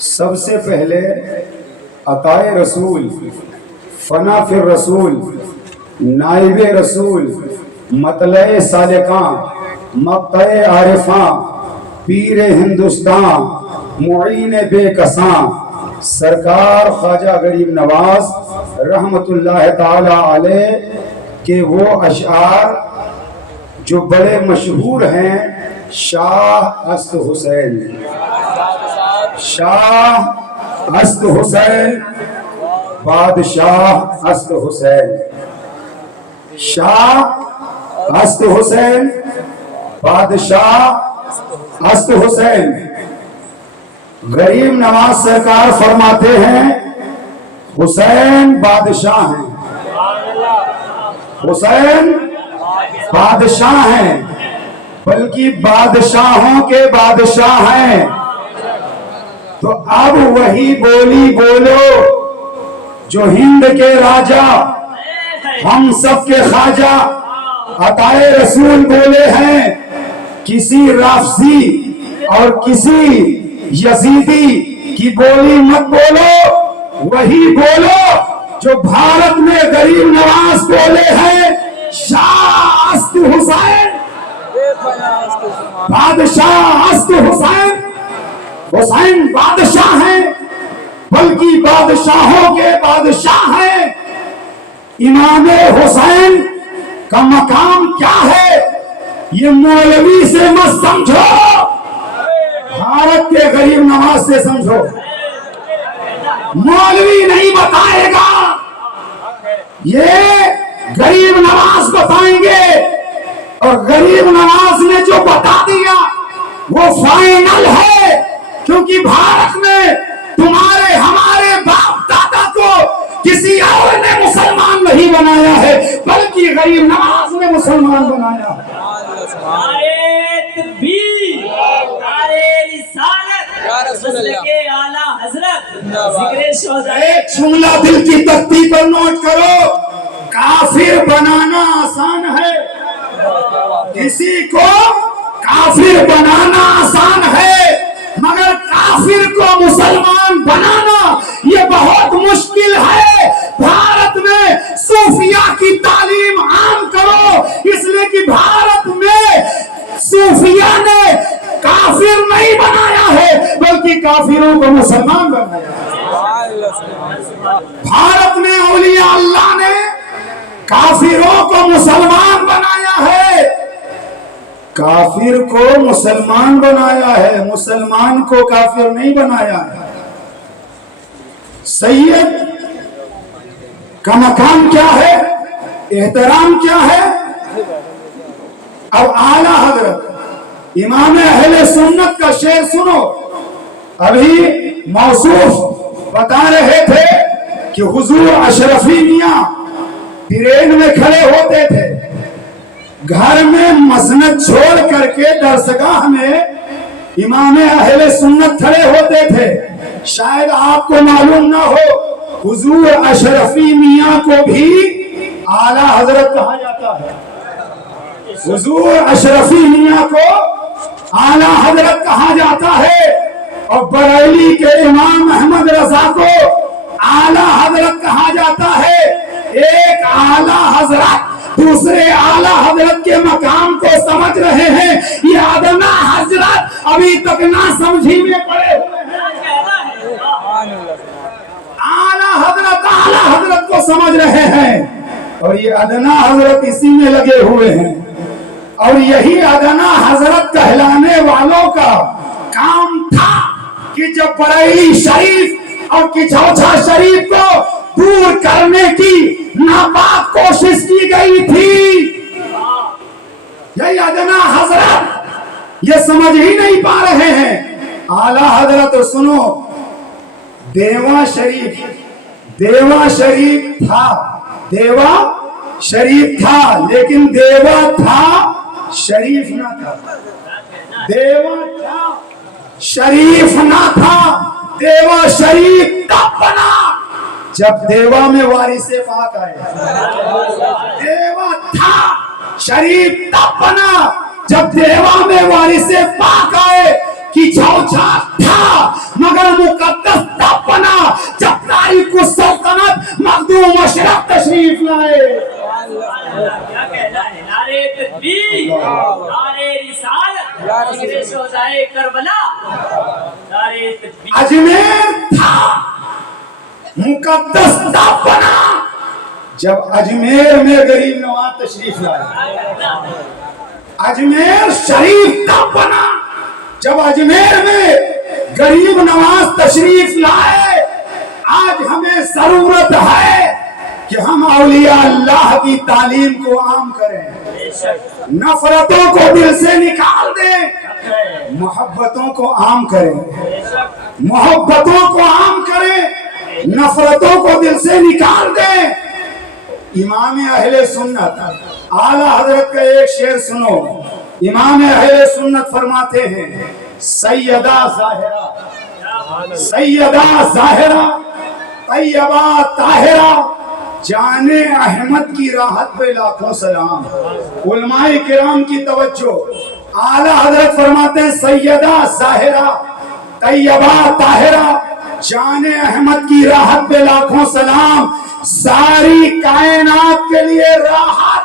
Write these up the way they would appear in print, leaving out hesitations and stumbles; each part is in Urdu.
سب سے پہلے عطائے رسول، فنا فی الرسول، نائب رسول، مطلع سالکاں، مقطع عارفاں، پیر ہندوستان، معین بے کساں، سرکار خواجہ غریب نواز رحمت اللہ تعالی علیہ کے وہ اشعار جو بڑے مشہور ہیں. شاہ است حسین، شاہ است حسین، بادشاہ است حسین، شاہ است حسین، بادشاہ است حسین. غریب نواز سرکار فرماتے ہیں حسین بادشاہ ہیں، حسین بادشاہ ہیں، بلکہ بادشاہوں کے بادشاہ ہیں. تو اب وہی بولی بولو جو ہند کے راجا، ہم سب کے خواجہ عطائے رسول بولے ہیں. کسی رافضی اور کسی یزیدی کی بولی مت بولو، وہی بولو جو بھارت میں غریب نواز بولے ہیں. شاہ است حسین، بادشاہ است حسین. حسین بادشاہ ہیں، بلکہ بادشاہوں کے بادشاہ ہیں. امام حسین کا مقام کیا ہے یہ مولوی سے مت سمجھو، بھارت کے غریب نواز سے سمجھو. مولوی نہیں بتائے گا، یہ غریب نواز بتائیں گے. اور غریب نواز نے جو بتا دیا وہ فائنل ہے، کیونکہ بھارت میں تمہارے ہمارے باپ دادا کو کسی اور نے مسلمان نہیں بنایا ہے، بلکہ غریب نواز نے مسلمان بنایا ہے. ایک جملہ دل کی تختی پر نوٹ کرو، کافر بنانا آسان ہے، کسی کو کافر بنانا آسان ہے، مگر کافر کو مسلمان بنانا یہ بہت مشکل ہے. بھارت میں صوفیہ کی تعلیم عام کرو، اس لیے کہ بھارت میں صوفیہ نے کافر نہیں بنایا ہے بلکہ کافروں کو مسلمان بنایا ہے. بھارت میں اولیاء اللہ نے کافروں کو مسلمان بنایا ہے، کافر کو مسلمان بنایا ہے، مسلمان کو کافر نہیں بنایا ہے. سید کا مقام کیا ہے، احترام کیا ہے. اب اعلیٰ حضرت امام اہل سنت کا شعر سنو. ابھی موصوف بتا رہے تھے کہ حضور اشرفی میاں ٹرین میں کھڑے ہوتے تھے، گھر میں مسند چھوڑ کر کے درسگاہ میں امام اہل سنت کھڑے ہوتے تھے. شاید آپ کو معلوم نہ ہو، حضور اشرفی میاں کو بھی اعلیٰ حضرت کہا جاتا ہے. حضور اشرفی میاں کو اعلیٰ حضرت کہا جاتا ہے، اور بریلی کے امام احمد رضا کو اعلیٰ حضرت کہا جاتا ہے. ایک اعلیٰ حضرت دوسرے اعلیٰ حضرت کے مقام کو سمجھ رہے ہیں، یہ ادنا حضرت ابھی تک نہ سمجھی میں پڑے ہوئے ہیں. اعلیٰ حضرت کو سمجھ رہے ہیں، اور یہ ادنا حضرت اسی میں لگے ہوئے ہیں. اور یہی ادنا حضرت کہلانے والوں کا کام تھا کہ جب بریلی شریف اور کچھوچھا شریف کو دور کرنے کی ناپاک کوشش کی گئی تھی، یہی ادنا حضرت یہ سمجھ ہی نہیں پا رہے ہیں. اعلیٰ حضرت سنو، دیوا شریف تھا، دیوا شریف تھا، لیکن دیوا تھا شریف نہ تھا. دیوا تھا شریف نہ تھا، دیوا شریف تب بنا جب دیوا میں وارث پاک آئے. دیوا تھا شریف تب بنا جب دیوا میں وارث پاک آئے. کچھوچھا تھا مگر مقدس تشریف لائے. کیا کہنا ہے؟ نعرے تکبیر، نعرے رسالت، ذکر شہدائے کربلا، نعرے تکبیر. اجمیر تھا مقدس تھا بنا جب اجمیر میں غریب نواز تشریف لائے. اجمیر شریف تھا بنا جب اجمیر میں غریب نواز تشریف لائے. آج ہمیں ضرورت ہے کہ ہم اولیاء اللہ کی تعلیم کو عام کریں، نفرتوں کو دل سے نکال دیں، محبتوں کو عام کریں، محبتوں کو عام کریں، نفرتوں کو دل سے نکال دیں. امام اہل سنت اعلی حضرت کا ایک شعر سنو. امام اہل سنت فرماتے ہیں سیدہ ظاہرہ، سیدہ ظاہرہ طیبہ طاہرہ، جان احمد کی راحت پہ لاکھوں سلام. علماء کرام کی توجہ، اعلی حضرت فرماتے ہیں سیدہ ظاہرہ طیبہ طاہرہ، جان احمد کی راحت پہ لاکھوں سلام. ساری کائنات کے لیے راحت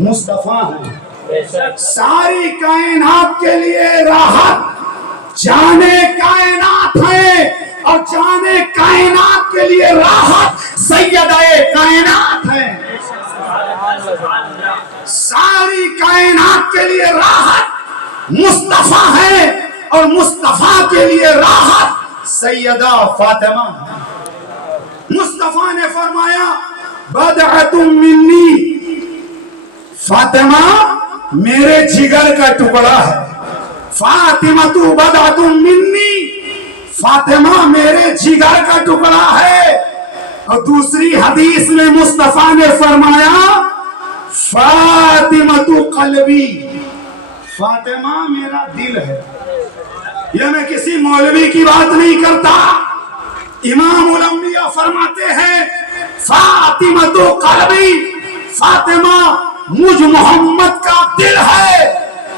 مصطفیٰ ہے، ساری کائنات کے لیے راحت جان کائنات ہے، اور جان کائنات کے لیے راحت سیدہ کائنات ہے. ساری کائنات کے لیے راحت مصطفیٰ ہے، اور مصطفیٰ کے لیے راحت سیدہ فاطمہ ہے. مصطفیٰ نے فرمایا بدعۃ منی، فاطمہ میرے جگر کا ٹکڑا ہے. فاطمہ تو بدعۃ منی، فاطمہ میرے جگر کا ٹکڑا ہے. اور دوسری حدیث میں مصطفیٰ نے فرمایا فاطمہ تو قلبی، فاطمہ میرا دل ہے. یہ میں کسی مولوی کی بات نہیں کرتا، امام الانبیاء فرماتے ہیں فاطمہ تو قلبی، فاطمہ مجھ محمد کا دل ہے.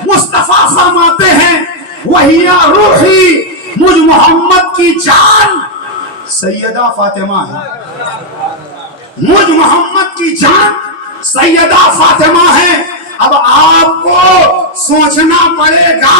مصطفیٰ فرماتے ہیں وہی روحی، مجھ محمد کی جان سیدہ فاطمہ ہے. مجھ محمد کی جان سیدہ فاطمہ ہے. اب آپ کو سوچنا پڑے گا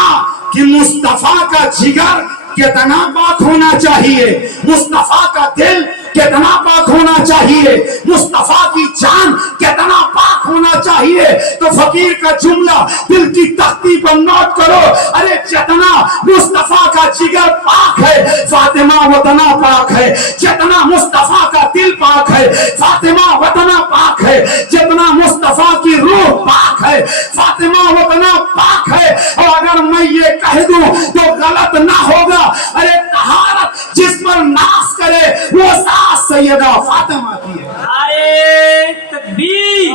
کہ مصطفیٰ کا جگر کتنا پاک ہونا چاہیے، مصطفیٰ کا دل کتنا پاک ہونا چاہیے، مصطفیٰ کی جان کتنا پاک ہونا چاہیے. تو فقیر کا جملہ دل کی تختی پر نوٹ کرو. ارے جتنا مصطفیٰ کا جگر پاک ہے فاطمہ وطنہ پاک ہے، جتنا مصطفیٰ کا دل پاک ہے فاطمہ وطنہ پاک ہے، جتنا مصطفیٰ کی روح پاک ہے فاطمہ وطنہ پاک ہے. اور اگر میں یہ کہہ دوں تو غلط نہ ہوگا، ارے طہارت جس پر ناز کرے وہ ساس سیدہ فاطمہ کی ہے. نعرے تکبیر،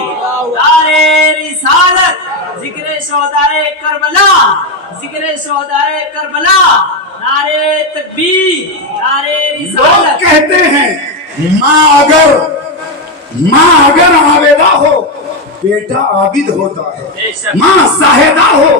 نعرے رسالت، ذکر شہدائے کربلا، ذکر شہدائے کربلا، نعرے تکبیر، نعرے لوگ رسالت. کہتے ہیں ماں اگر عابدہ ہو بیٹا عابد ہوتا ہے، ماں زاہدہ ہو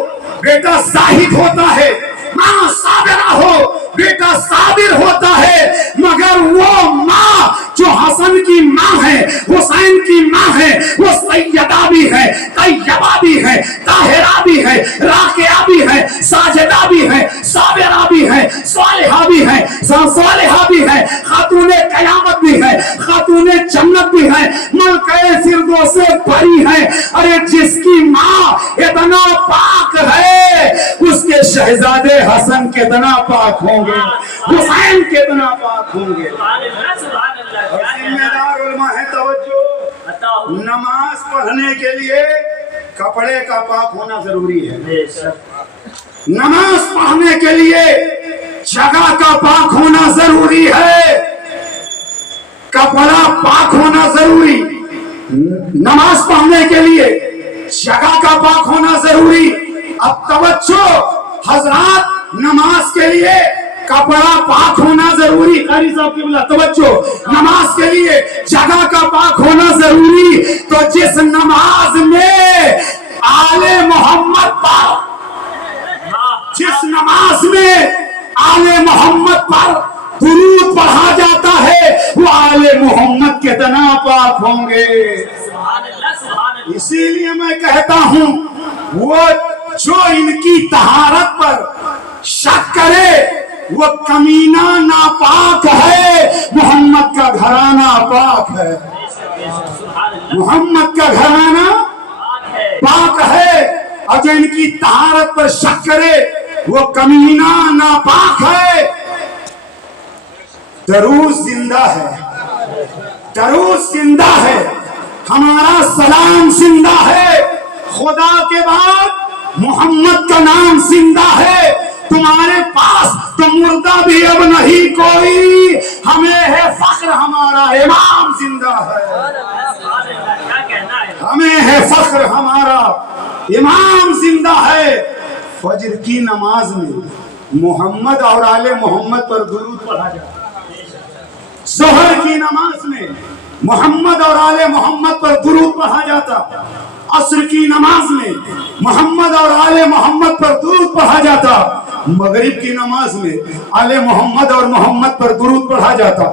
بیٹا زاہد ہوتا ہے، ماں صابرہ ہو بیٹا صابر ہوتا ہے. مگر وہ ماں جو حسن کی ماں ہے، حسین کی ماں ہے، وہ سیدہ بھی ہے، طیبہ بھی ہے، طاہرہ بھی ہے، راکعہ بھی ہے، ساجدہ بھی ہے، صابرہ بھی ہے، صالحہ بھی ہے، صالحہ بھی ہے، خاتون قیامت بھی ہے، خاتون جنت بھی ہے، ملکہ فردوس بری ہے. ارے جس کی ماں اتنا پاک ہے اس کے شہزادے حسن کتنا پاک ہوں گے، حسین کتنا پاک ہوں گے. اور ذمہ دار علماء ہے توجہ، نماز پڑھنے کے لیے کپڑے کا پاک ہونا ضروری ہے، نماز پڑھنے کے لیے جگہ کا پاک ہونا ضروری ہے، کپڑا پاک ہونا ضروری. نماز پڑھنے کے لیے جگہ کا پاک ہونا ضروری. اب توجہ حضرات، نماز کے لیے کپڑا پاک ہونا ضروری. قاری صاحب کی بلا توجہ، نماز کے لیے جگہ کا پاک ہونا ضروری. تو جس نماز میں آل محمد پر، جس نماز میں آل محمد پر درود پڑھا جاتا ہے وہ تو آل محمد کتنا پاک ہوں گے. سبحان اللہ سبحان اللہ. اسی لیے میں کہتا ہوں وہ جو ان کی طہارت پر شک کرے وہ کمینہ ناپاک ہے. محمد کا گھرانہ پاک ہے. سبحان اللہ. محمد کا گھرانہ پاک ہے. اور جو ان کی طہارت پر شک کرے وہ کمینہ ناپاک ہے. درود زندہ ہے. درود زندہ ہے. ہمارا سلام زندہ ہے. خدا کے بعد محمد کا نام زندہ ہے. تمہارے پاس تو مردہ بھی اب نہیں کوئی. ہمیں ہے فخر ہمارا امام زندہ ہے. کیا کہنا ہے. ہمیں ہے فخر ہمارا امام زندہ ہے. فجر کی نماز میں محمد اور آل محمد پر درود پڑھا جاتا. ظہر کی نماز میں محمد اور آل محمد پر درود پڑھا جاتا. عصر کی نماز میں محمد اور آل محمد پر درود پڑھا جاتا. مغرب کی نماز میں آل محمد اور محمد پر درود پڑھا جاتا.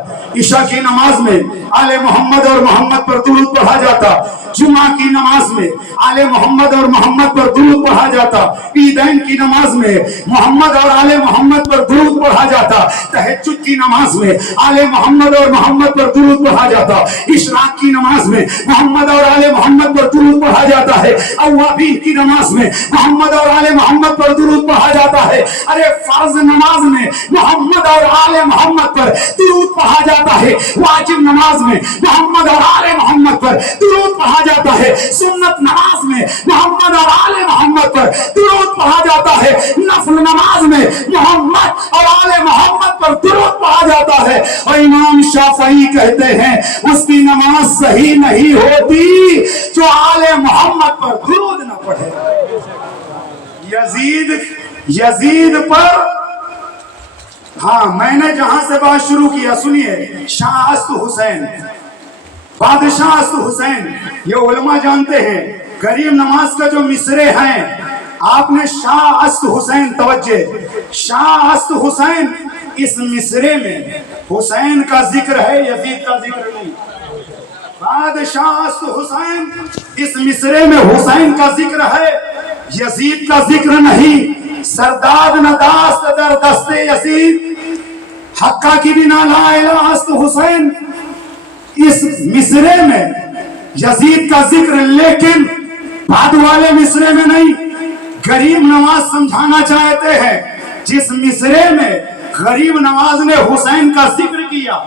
عشاء کی نماز میں آل محمد اور محمد پر درود پڑھا جاتا. جمعہ کی نماز میں آل محمد اور محمد پر درود پڑھا جاتا. عیدین کی نماز میں محمد اور آل محمد پر درود پڑھا جاتا. تہجد کی نماز میں آل محمد اور محمد پر درود پڑھا جاتا. اشراق کی نماز میں محمد اور آل محمد پر درود پڑھا جاتا ہے. اوابین کی نماز میں محمد اور آل محمد پر درود پڑھا جاتا ہے. ارے فرض نماز میں محمد اور آل محمد پر درود پڑھا جاتا ہے. واجب نماز میں محمد اور آل محمد پر درود پڑھا جاتا ہے. سنت نماز میں محمد اور آل محمد پر درود پڑھا جاتا ہے. نفل نماز میں محمد اور آل محمد پر درود پڑھا جاتا ہے. اور امام شافعی کہتے ہیں اس کی نماز صحیح نہیں ہوتی جو آل محمد پر درود نہ پڑھے. یزید پر ہاں میں نے جہاں سے بات شروع کیا سنیے. شاہ است حسین بادشاہ است حسین یہ علماء جانتے ہیں. غریب نواز کا جو مصرے ہیں آپ نے شاہ است حسین توجہ. شاہ است حسین اس مصرے میں حسین کا ذکر ہے یزید کا ذکر نہیں. بادشاہ است حسین اس مصرے میں حسین کا ذکر ہے یزید کا ذکر نہیں. سرداد نداست در دست یزید حقہ کی بنا لا الہ است حسین. اس مصرے میں یزید کا ذکر لیکن بعد والے مصرے میں نہیں. غریب نواز سمجھانا چاہتے ہیں جس مصرے میں غریب نواز نے حسین کا ذکر کیا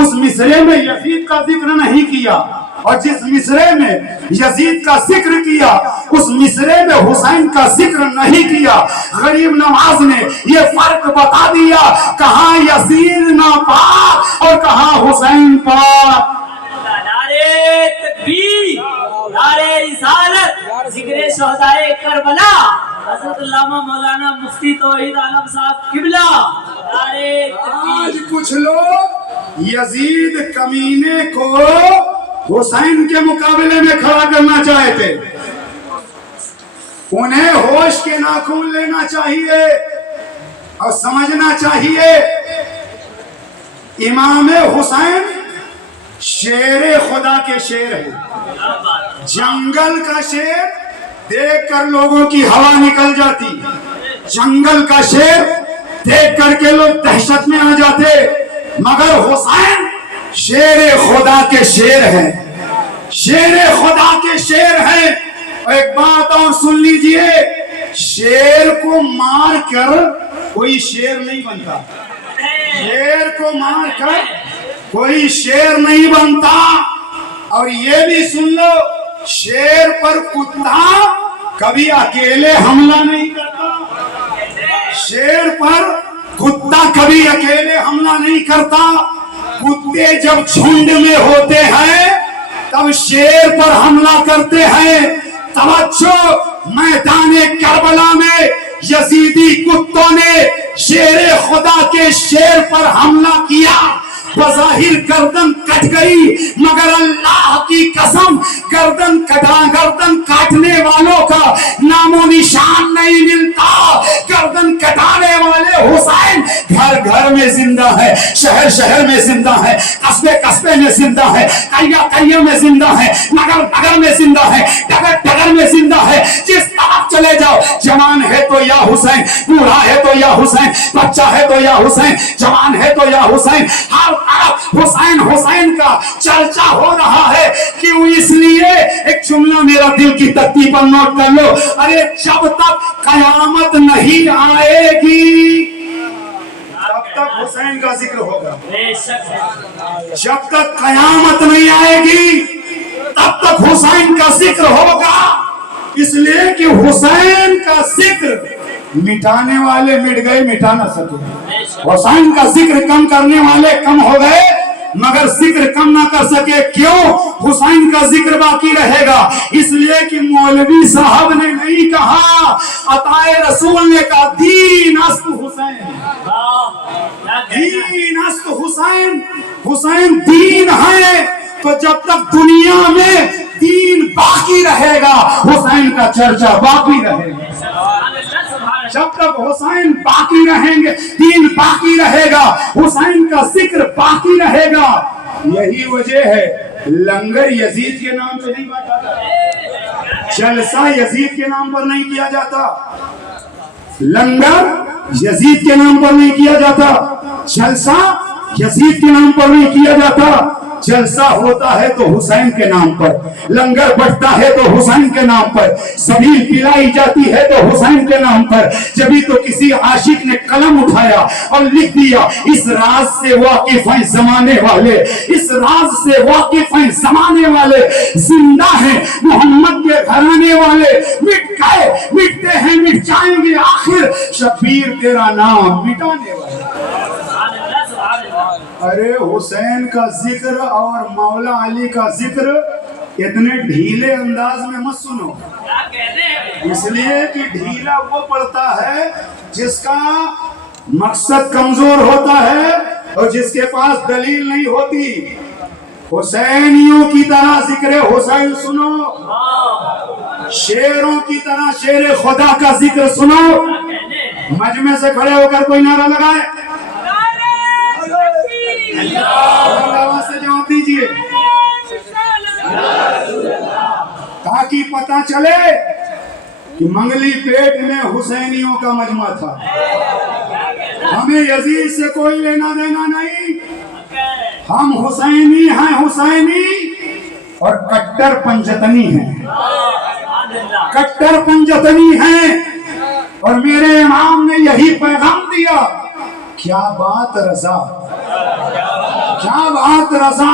اس مصرے میں یزید کا ذکر نہیں کیا. اور جس مصرے میں یزید کا ذکر کیا اس مصرے میں حسین کا ذکر نہیں کیا. غریب نواز نے یہ فرق بتا دیا کہاں یزید ناپاک اور کہاں حسین پاک. نعرے تکبیر نعرے رسالت ذکر شہدائے کربلا حضرت علامہ مولانا مفتی توحید عالم صاحب قبلہ. نعرے تکبیر. آج کچھ لوگ یزید کمینے کو حسین کے مقابلے میں کھڑا کرنا چاہتے. انہیں ہوش کے ناخن لینا چاہیے اور سمجھنا چاہیے امام حسین شیر خدا کے شیر ہیں. جنگل کا شیر دیکھ کر لوگوں کی ہوا نکل جاتی. جنگل کا شیر دیکھ کر کے لوگ دہشت میں آ جاتے. مگر حسین شیر خدا کے شیر ہیں. شیر خدا کے شیر ہیں. ایک بات اور سن لیجئے شیر کو مار کر کوئی شیر نہیں بنتا. شیر کو مار کر کوئی شیر نہیں بنتا. اور یہ بھی سن لو شیر پر کتا کبھی اکیلے حملہ نہیں کرتا. شیر پر کتا کبھی اکیلے حملہ نہیں کرتا. کتے جب جھنڈ میں ہوتے ہیں تب شیر پر حملہ کرتے ہیں. توجہ میدان کربلا میں یزیدی کتوں نے شیر خدا کے شیر پر حملہ کیا بظاہر گردن کٹ گئی مگر اللہ کی قسم گردن کاٹنے والوں کا نام و نشان نہیں ملتا. گردن کٹانے والے حسین گھر گھر میں زندہ ہے, شہر شہر میں زندہ ہے, قصبے قصبے میں زندہ ہے, قریہ قریہ میں زندہ ہے, نگر نگر میں زندہ ہے, ڈگر ڈگر میں زندہ ہے. جس طرف چلے جاؤ, جوان ہے تو یا حسین, بوڑھا ہے تو یا حسین, بچہ ہے تو یا حسین, جوان ہے تو یا حسین, ہر طرف حسین حسین کا چرچا ہو رہا ہے. کیوں؟ اس لیے ایک جملہ میرا دل کی تختی پر نوٹ کر لو, ارے جب تک قیامت نہیں آئے گی تب تک حسین کا ذکر ہوگا. جب تک قیامت نہیں آئے گی تب تک حسین کا ذکر ہوگا. اس لیے کہ حسین کا ذکر مٹانے والے مٹ گئے, مٹا نہ سکے. حسین کا ذکر کم کرنے والے کم ہو گئے مگر ذکر کم نہ کر سکے. کیوں؟ حسین کا ذکر باقی رہے گا. اس لیے کہ مولوی صاحب نے نہیں کہا, عطائے رسول نے کہا دین است حسین, دین است حسین. حسین دین ہے تو جب تک دنیا میں دین باقی رہے گا حسین کا چرچا باقی رہے گا. جب تک حسین باقی رہیں گے دین باقی رہے گا, حسین کا ذکر باقی رہے گا. یہی وجہ ہے لنگر یزید کے نام پہ نہیں بانٹا جاتا, جلسہ یزید کے نام پر نہیں کیا جاتا, لنگر یزید کے نام پر نہیں کیا جاتا, جلسہ یزید کے نام پر نہیں کیا جاتا. جلسہ ہوتا ہے تو حسین کے نام پر, لنگر بٹتا ہے تو حسین کے نام پر, سبیل پلائی جاتی ہے تو حسین کے نام پر. جبھی تو کسی عاشق نے قلم اٹھایا اور لکھ دیا اس راز سے واقف ہیں زمانے والے, اس راز سے واقف ہیں زمانے والے, زندہ ہیں محمد کے گھرانے والے, مٹ گئے مٹتے ہیں مٹ جائیں گے آخر شبیر تیرا نام مٹانے والے. ارے حسین کا ذکر اور مولا علی کا ذکر اتنے ڈھیلے انداز میں مت سنو, اس لیے کہ ڈھیلا وہ پڑتا ہے جس کا مقصد کمزور ہوتا ہے اور جس کے پاس دلیل نہیں ہوتی. حسینیوں کی طرح ذکر حسین سنو, شیروں کی طرح شیر خدا کا ذکر سنو. مجمع سے کھڑے ہو کر کوئی نعرہ لگائے, آواز سے جواب دیجئے تاکہ پتہ چلے کہ منگلی پیٹ میں حسینیوں کا مجمع تھا. ہمیں یزید سے کوئی لینا دینا نہیں, ہم حسینی ہیں, حسینی اور کٹر پنجتنی ہیں, کٹر پنجتنی ہیں. اور میرے امام نے یہی پیغام دیا, کیا بات رضا, کیا بات رضا,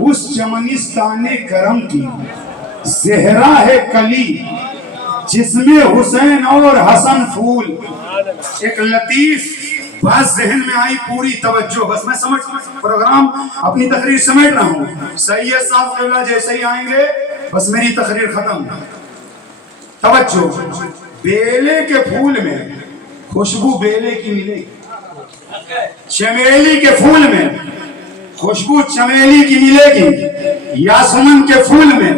اس چمنستان کرم کی زہرا ہے کلی جس میں حسین اور حسن پھول. ایک لطیف بات ذہن میں آئی, پوری توجہ, بس میں سمجھ پروگرام اپنی تقریر سمیٹ رہا ہوں. سید صاحب قبلہ جیسے ہی آئیں گے بس میری تقریر ختم. توجہ, بیلے کے پھول میں خوشبو بیلے کی ملے گی, چمیلی کے پھول میں خوشبو چمیلی کی ملے گی, یاسمن کے پھول میں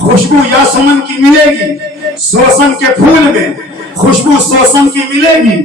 خوشبو یاسمن کی ملے گی, سوسن کے پھول میں خوشبو سوسن کی ملے گی,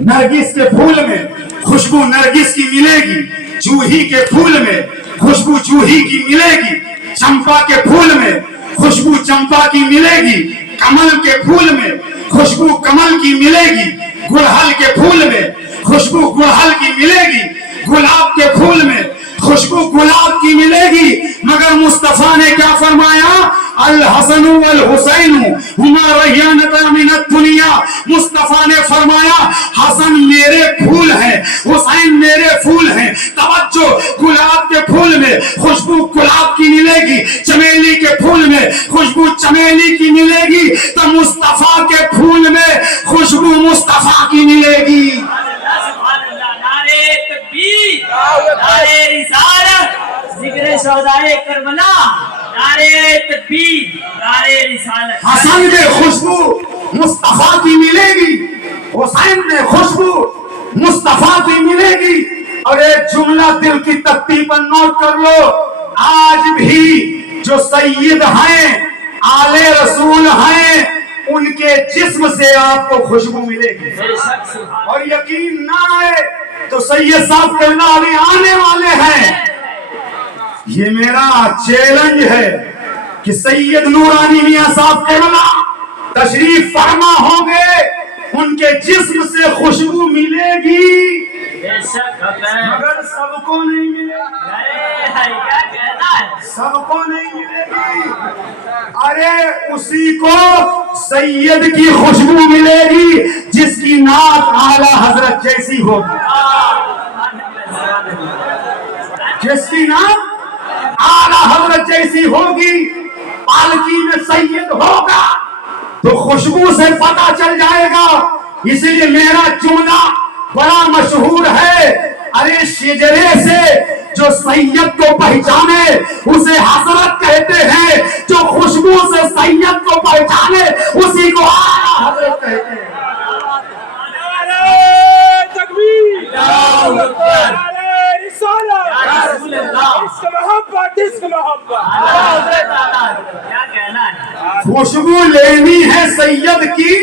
نرگس کے پھول میں خوشبو نرگس کی ملے گی, جوہی کے پھول میں خوشبو جوہی کی ملے گی, چمپا کے پھول میں خوشبو چمپا کی ملے گی, کمل کے پھول میں خوشبو کمل کی ملے گی, گڑہل کے پھول میں خوشبو گڑہل کی ملے گی, گلاب کے پھول میں خوشبو گلاب کی ملے گی. مگر مصطفیٰ نے کیا فرمایا, الحسن والحسین ہما ریحانۃ من الدنیا. مصطفیٰ نے فرمایا حسن میرے پھول ہیں, حسین میرے پھول ہیں. توجہ, گلاب کے پھول میں خوشبو گلاب کی ملے گی, چمیلی کے پھول میں خوشبو چمیلی کی ملے گی, تو مصطفیٰ کے پھول میں خوشبو مصطفیٰ کی ملے گی. نعرے رسالت, ذکر شہدائے کربلا, نعرے تکبیر, نعرے رسالت. حسن میں خوشبو مصطفیٰ کی ملے گی, حسین میں خوشبو مصطفیٰ کی ملے گی. اور ایک جملہ دل کی تختی پر نوٹ کر لو، آج بھی جو سید ہیں، آل رسول ہیں، ان کے جسم سے آپ کو خوشبو ملے گی، اور یقین نہ آئے تو سید صاحب کہنا ابھی آنے والے ہیں۔ یہ میرا چیلنج ہے کہ سید نورانی میاں صاحب کہنا تشریف فرما ہوں گے، ان کے جسم سے خوشبو ملے گی، مگر سب کو نہیں ملے گی، سب کو نہیں ملے گی۔ ارے اسی کو سید کی خوشبو ملے گی جس کی نعت اعلی حضرت جیسی ہوگی، جس کی نعت اعلی حضرت جیسی ہوگی، پالکی میں سید ہوگا تو خوشبو سے پتہ چل جائے گا۔ اسی لیے میرا جملہ بڑا مشہور ہے، ارے شجرے سے جو سید کو پہچانے اسے حضرت کہتے ہیں، جو خوشبو سے سید کو پہچانے اسی کو اعلیٰ حضرت کہتے ہیں۔ خوشبو لینی ہے سید کی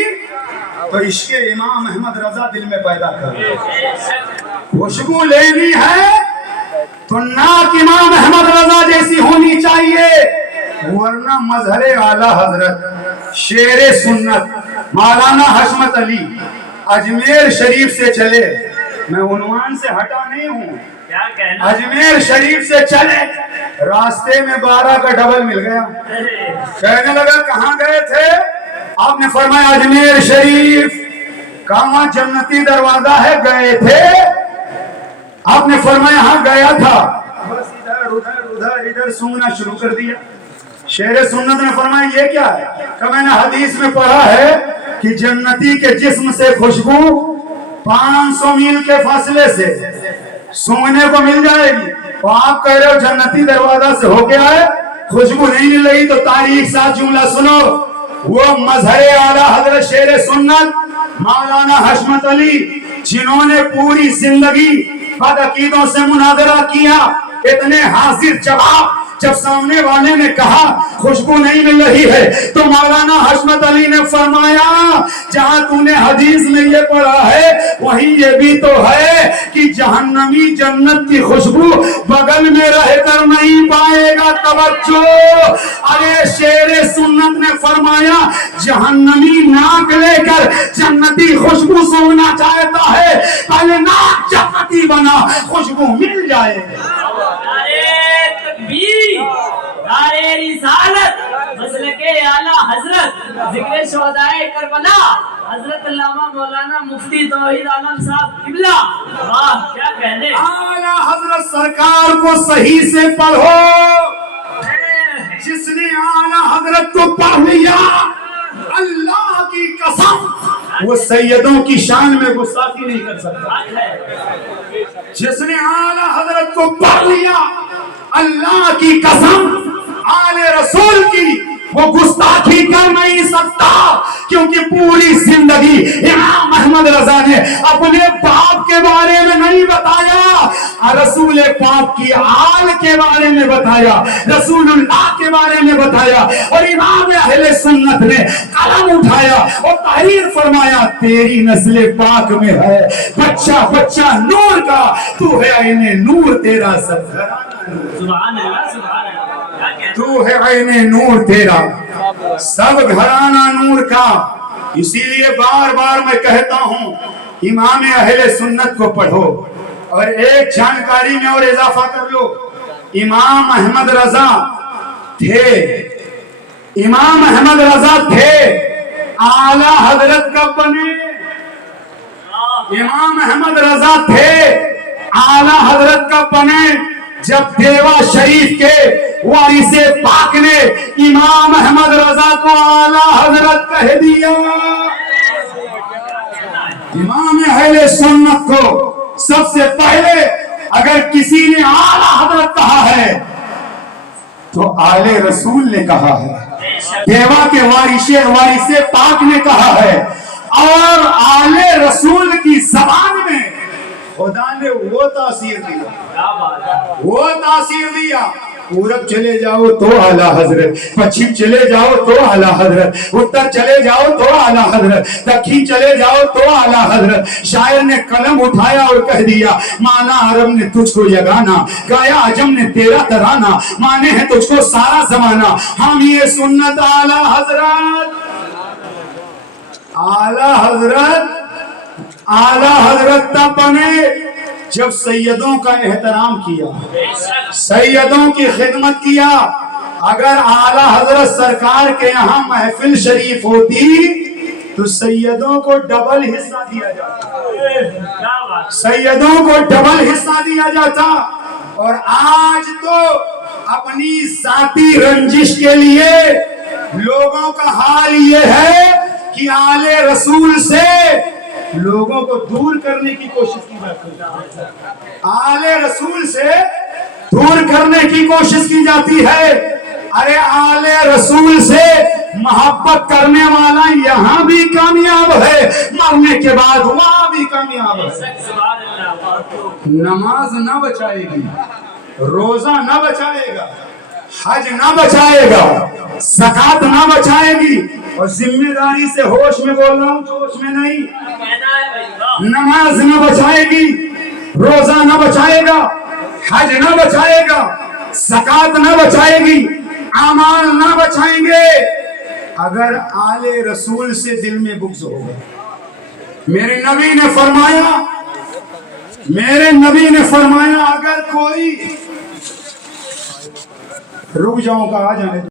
تو عشق امام احمد رضا دل میں پیدا کرو، خوشبو لینی ہے تو ناک امام احمد رضا جیسی ہونی چاہیے، ورنہ مظہر اعلیٰ حضرت شیر سنت مولانا حشمت علی اجمیر شریف سے چلے، میں عنوان سے ہٹا نہیں ہوں، اجمیر شریف سے چلے، راستے میں 12 کا ڈبل مل گیا، کہنے لگا کہاں گئے تھے؟ آپ نے فرمایا اجمیر شریف۔ کہاں جنتی دروازہ ہے؟ گئے تھے؟ آپ نے فرمایا ہاں گیا تھا، بس ادھر ادھر ادھر ادھر سونگنا شروع کر دیا۔ شیر سنت نے فرمایا یہ کیا ہے؟ کہ میں نے حدیث میں پڑھا ہے کہ جنتی کے جسم سے خوشبو 500 میل کے فاصلے سے سونگنے کو مل جائے گی، اور آپ کہہ رہے ہو جنتی دروازہ سے ہو کے آئے خوشبو نہیں مل رہی۔ تو تاریخ ساتھ جملہ سنو، وہ مظہر اعلیٰ حضرت شیر سنت مولانا حشمت علی جنہوں نے پوری زندگی بد عقیدوں سے مناظرہ کیا، اتنے حاضر جواب جب سامنے والے نے کہا خوشبو نہیں مل رہی ہے تو مولانا حشمت علی نے فرمایا جہاں تو نے حدیث میں یہ پڑھا ہے وہیں یہ بھی تو ہے کہ جہنمی جنت کی خوشبو بغل میں رہ کر نہیں پائے گا۔ توجہ، ارے شیر سنت نے فرمایا جہنمی ناک لے کر جنتی خوشبو سونگنا چاہتا ہے، پہلے ناک جنتی بنا خوشبو مل جائے۔ نعرے رسالت، مسلک اعلیٰ حضرت، ذکر شہدائے کربلا، حضرت علامہ مولانا مفتی توحید عالم صاحب قبلہ، واہ کیا کہنے۔ اعلیٰ حضرت سرکار کو صحیح سے پڑھو، جس نے اعلیٰ حضرت کو پڑھ لیا اللہ کی قسم وہ سیدوں کی شان میں گستاخی نہیں کر سکتا۔ جس نے اعلیٰ حضرت کو پڑھ لیا اللہ کی قسم آل رسول کی وہ گستاخی کر نہیں سکتا، کیونکہ پوری زندگی امام احمد رضا نے اپنے باپ کے بارے میں نہیں بتایا، رسول پاک کی آل کے بارے میں بتایا، رسول اللہ کے بارے میں بتایا، اور امام اہل سنت نے قلم اٹھایا اور تحریر فرمایا تیری نسل پاک میں ہے بچہ بچہ نور کا، تو ہے عین نور تیرا سب گھرانہ، سبحان اللہ سبحان اللہ، تو ہے عین نور تیرا سب گھرانہ نور کا۔ اسی لیے بار بار میں کہتا ہوں امام اہل سنت کو پڑھو، اور ایک جانکاری میں اور اضافہ کر لو، امام احمد رضا تھے، امام احمد رضا تھے، اعلیٰ حضرت کب بنے؟ امام احمد رضا تھے، اعلیٰ حضرت کب بنے؟ جب دیوا شریف کے وارث پاک نے امام احمد رضا کو اعلیٰ حضرت کہہ دیا۔ امام اہل سنت کو سب سے پہلے اگر کسی نے اعلیٰ حضرت کہا ہے تو آل رسول نے کہا ہے، دیوا کے وارث پاک نے کہا ہے، اور آل رسول کی زبان میں خدا نے وہ تاثیر دیا، کیا بات ہے، وہ تاثیر دیا۔ پورب چلے جاؤ تو اعلیٰ حضرت، پچھم چلے جاؤ تو اعلیٰ حضرت، اتر چلے جاؤ تو اعلیٰ حضرت، دکھن چلے جاؤ تو اعلیٰ حضرت۔ شاعر نے قلم اٹھایا اور کہہ دیا مانا عرب نے تجھ کو یگانا، گایا عجم نے تیرا ترانہ، مانے ہیں تجھ کو سارا زمانہ، حامی سنت اعلیٰ حضرت۔ اعلیٰ حضرت، اعلیٰ حضرت تب بنے جب سیدوں کا احترام کیا، سیدوں کی خدمت کیا۔ اگر اعلیٰ حضرت سرکار کے یہاں محفل شریف ہوتی تو سیدوں کو ڈبل حصہ دیا جاتا، سیدوں کو ڈبل حصہ دیا جاتا۔ اور آج تو اپنی ذاتی رنجش کے لیے لوگوں کا حال یہ ہے کہ آل رسول سے لوگوں کو دور کرنے کی کوشش کی جاتی ہے، آل رسول سے دور کرنے کی کوشش کی جاتی ہے۔ ارے آل رسول سے محبت کرنے والا یہاں بھی کامیاب ہے، مرنے کے بعد وہاں بھی کامیاب ہے۔ نماز نہ بچائے گی، روزہ نہ بچائے گا، حج نہ بچائے گا، زکات نہ بچائے گی، اور ذمہ داری سے ہوش میں بول رہا ہوں، جوش میں نہیں، نماز نہ بچائے گی، روزہ نہ بچائے گا، حج نہ بچائے گا، زکات نہ بچائے گی، اعمال نہ بچائیں گے، اگر آل رسول سے دل میں بغض ہوگا۔ میرے نبی نے فرمایا، میرے نبی نے فرمایا اگر کوئی، رک جاؤں گا آ جانے